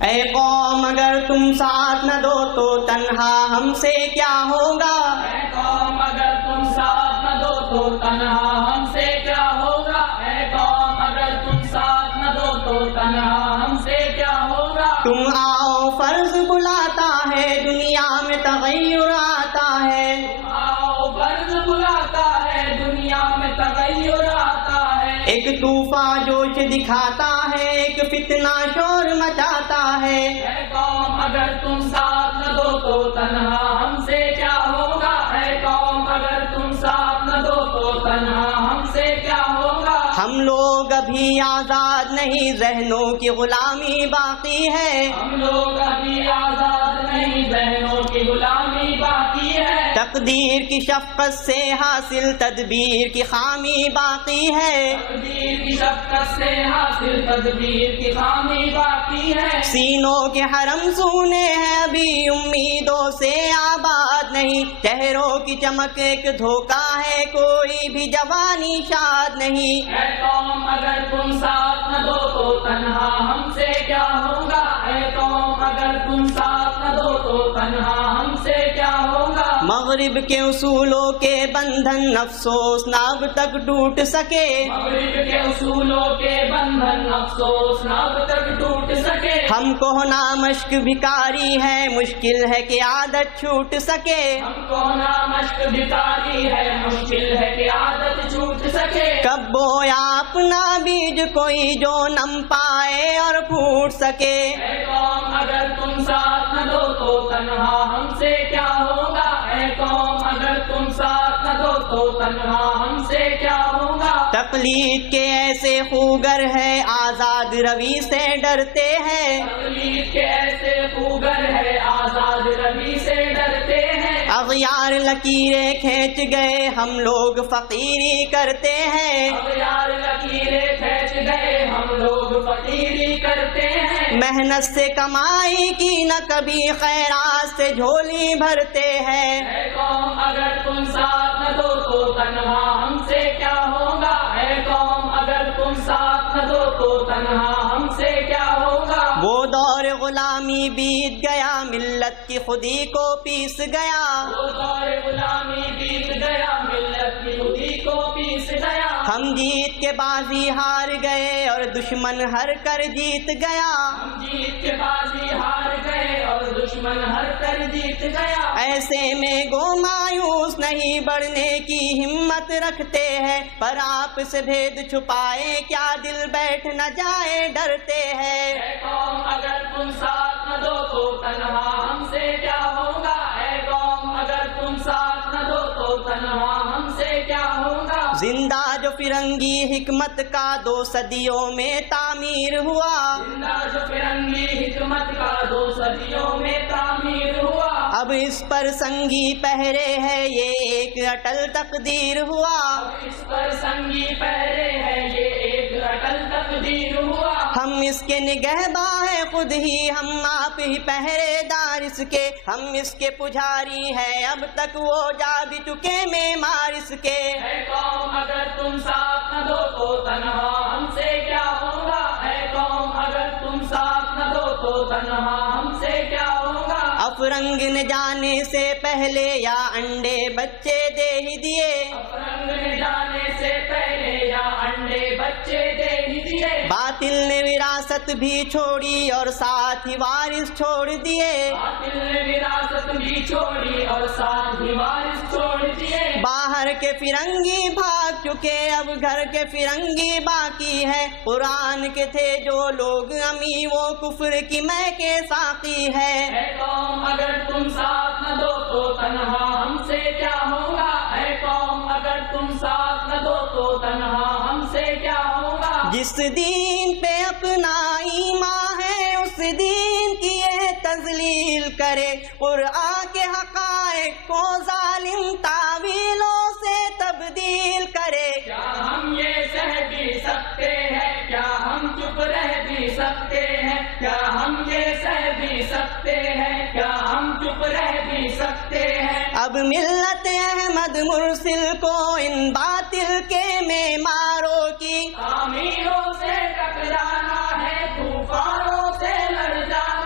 اے قوم اگر تم ساتھ نہ دو تو تنہا ہم سے کیا ہوگا، اے قوم اگر تم ساتھ نہ دو تو تنہا ہم سے کیا ہوگا، اے قوم اگر تم ساتھ نہ دو تو تنہا ہم سے کیا ہوگا. تم آؤ فرض بلاتا ہے دنیا میں تغیر آتا ہے، تم آؤ فرض بلاتا ہے دنیا میں تغیر آتا ہے. ایک طوفان جوش دکھاتا ہے ایک فتنہ شور مچاتا ہے. اے قوم اگر تم ساتھ نہ دو تو تنہا ہم سے کیا ہوگا، اے قوم اگر تم ساتھ نہ دو تو تنہا ہم سے کیا ہوگا. ہم لوگ ابھی آزاد نہیں، ذہنوں کی غلامی باقی ہے. ہم لوگ ابھی آزاد نہیں، ذہنوں کی غلامی باقی ہے. تقدیر کی شفقت سے حاصل تدبیر کی خامی باقی ہے. تقدیر کی شفقت سے حاصل تدبیر کی خامی باقی ہے. سینوں کے حرم سونے ہیں ابھی امیدوں سے آباد نہیں، چہروں کی چمک ایک دھوکہ ہے کوئی بھی جوانی شاد نہیں. اے قوم اگر تم ساتھ نہ دو تو تنہا ہم سے کیا ہوگا، اے قوم اگر تم ساتھ نہ دو تو تنہا ہم سے کیا ہوگا. مغرب کے اصولوں کے بندھن افسوس نہ اب تک ٹوٹ سکے، مغرب کے اصولوں کے بندھن افسوس نہ اب تک ٹوٹ سکے. ہم کو ہونا مشق بھکاری ہے مشکل ہے کہ عادت چھوٹ سکے. ہم کو نا مشق بھکاری ہے مشکل ہے کہ عادت چھوٹ سکے. کب بویا اپنا بیج کوئی جو نم پائے اور پھوٹ سکے. اے قوم اگر تم ساتھ نہ دو تو تنہا ہم سے کیا ہوگا، اے قوم اگر تم ساتھ نہ دو تو تنہا ہم سے کیا ہوگا. تقلید کے ایسے خوگر ہے آزاد روی سے ڈرتے ہیں، تقلید کے ایسے خوگر ہے آزاد روی سے ڈرتے ہیں. اغیار لکیریں کھینچ گئے ہم لوگ فقیری کرتے ہیں. اب یار لکیریں کھینچ گئے ہم لوگ فقیری کرتے ہیں. محنت سے کمائی کی نہ کبھی خیرات سے جھولی بھرتے ہیں. اے قوم اگر تم ساتھ نہ دو تو تنہا ہم سے کیا ہوگا، اے قوم اگر تم ساتھ نہ دو تو تنہا ہم سے کیا ہوگا. وہ دور غلامی بیت گیا ملت کی خودی کو پیس گیا. وہ دور غلامی بیت گیا ملت کی خودی کو پیس گیا. ہم جیت کے بازی ہار گئے اور دشمن ہر کر جیت گیا. ہم جیت کے بازی ہار گئے اور دشمن ہر کر جیت گیا. ایسے میں گو مایوس نہیں بڑھنے کی ہمت رکھتے ہیں، پر آپ سے بھید چھپائے کیا دل بیٹھ نہ جائے ڈرتے ہیں. اے قوم اگر تم ساتھ نہ دو تو تنہا ہم سے کیا ہوگا، اے قوم اگر تم ساتھ نہ دو تو تنہا ہم سے کیا ہوگا. زندہ جو فرنگی حکمت کا 2 صدیوں میں تعمیر ہوا، زندہ جو فرنگی حکمت کا 2 صدیوں میں تعمیر ہوا. اب اس پر سنگی پہرے ہے یہ ایک اٹل تقدیر ہوا. اب اس پر سنگی پہرے ہے یہ ایک اٹل تقدیر ہوا. ہم اس کے نگہباں ہیں خود ہی ہم آپ ہی پہرے دار اس کے، ہم اس کے پجاری ہیں اب تک وہ جا بھی چکے معمار اس کے. اے قوم اگر تم ساتھ نہ دو تو تنہا ہم سے کیا ہوگا، اے قوم اگر تم ساتھ نہ دو تو تنہا ہم سے کیا ہوگا. افرنگ نے جانے سے پہلے یا انڈے بچے دے ہی دیے، افرنگ نے جانے سے پہلے یا انڈے بچے دے ہی دیے. باطل نے وراثت بھی چھوڑی اور ساتھ ہی وارث چھوڑ دیے. باطل نے وراثت بھی چھوڑی اور ساتھ ہی وارث چھوڑ دیے. باہر کے فرنگی بھاگ چکے اب گھر کے فرنگی باقی ہے. قرآن کے تھے جو لوگ امی وہ کفر کی میں کے ساقی ہے. اے قوم اگر تم ساتھ نہ دو تو تنہا ہم سے کیا ہوگا، اے قوم اگر تم ساتھ نہ دو تو تنہا ہم سے کیا ہوگا. جس دین پہ اپنا ایمان ہے اس دین کی یہ تذلیل کرے، قرآن کے حقائق کو ظالم تعویلوں سے تبدیل کرے. کیا ہم یہ سہ بھی سکتے ہیں، کیا ہم چپ رہ بھی سکتے ہیں، کیا ہم یہ سہ بھی سکتے ہیں، کیا ہم چپ رہ بھی سکتے ہیں. اب ملت احمد مرسل کو ان باطل کے معماروں کی تعمیروں سے ٹکرانا ہے، طوفانوں سے لڑ جانا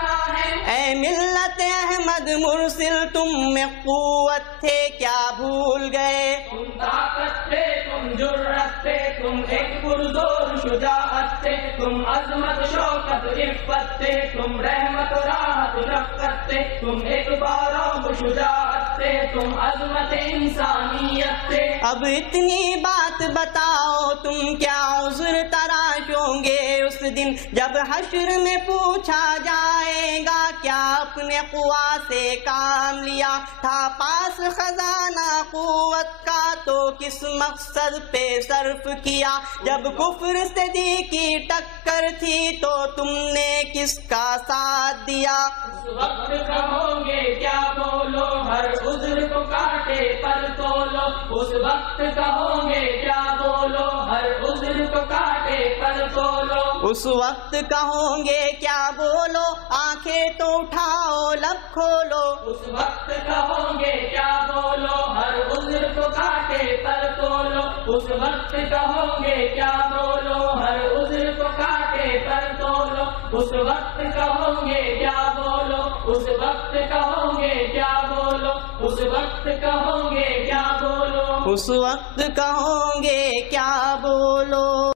محمد مرسل تم میں قوت تھے کیا بھول گئے؟ تم طاقت تھے، تم جرأت تھے، تم ایک پرزور شجاعت تھے، تم عظمت شوکت عفت تھے، تم رحمت راحت شفقت تھے، تم ایک باراب شجاعت تھے، تم عظمت انسانیت تھے۔ اب اتنی بات بتاؤ تم کیا عذر تراشو گے اس دن جب حشر میں پوچھا جائے گا کیا اپنے قوا سے کام لیا تھا؟ پاس خزانہ قوت کا تو کس مقصد پہ صرف کیا؟ جب کفر سے دی کی ٹکر تھی تو تم نے کس کا ساتھ دیا؟ اس وقت کہو گے کیا بولو، ہر عذر کو کاٹے پر تولو۔ اس وقت کہو گے کیا بولو، ہر عذر کو کاٹے پر تولو۔ اس وقت کہو گے کیا بولو، آنکھیں تو اٹھاؤ لب کھولو۔ اس وقت کہو گے کیا بولو، ہر عذر کو کاٹے پر تولو۔ اس وقت کہو گے کیا بولو، ہر عذر کو کاٹے پر تولو۔ اس وقت کہو گے کیا بولو، اس وقت کہو گے کیا بولو، اس وقت کہو گے کیا بولو، اس وقت کہو گے کیا بولو۔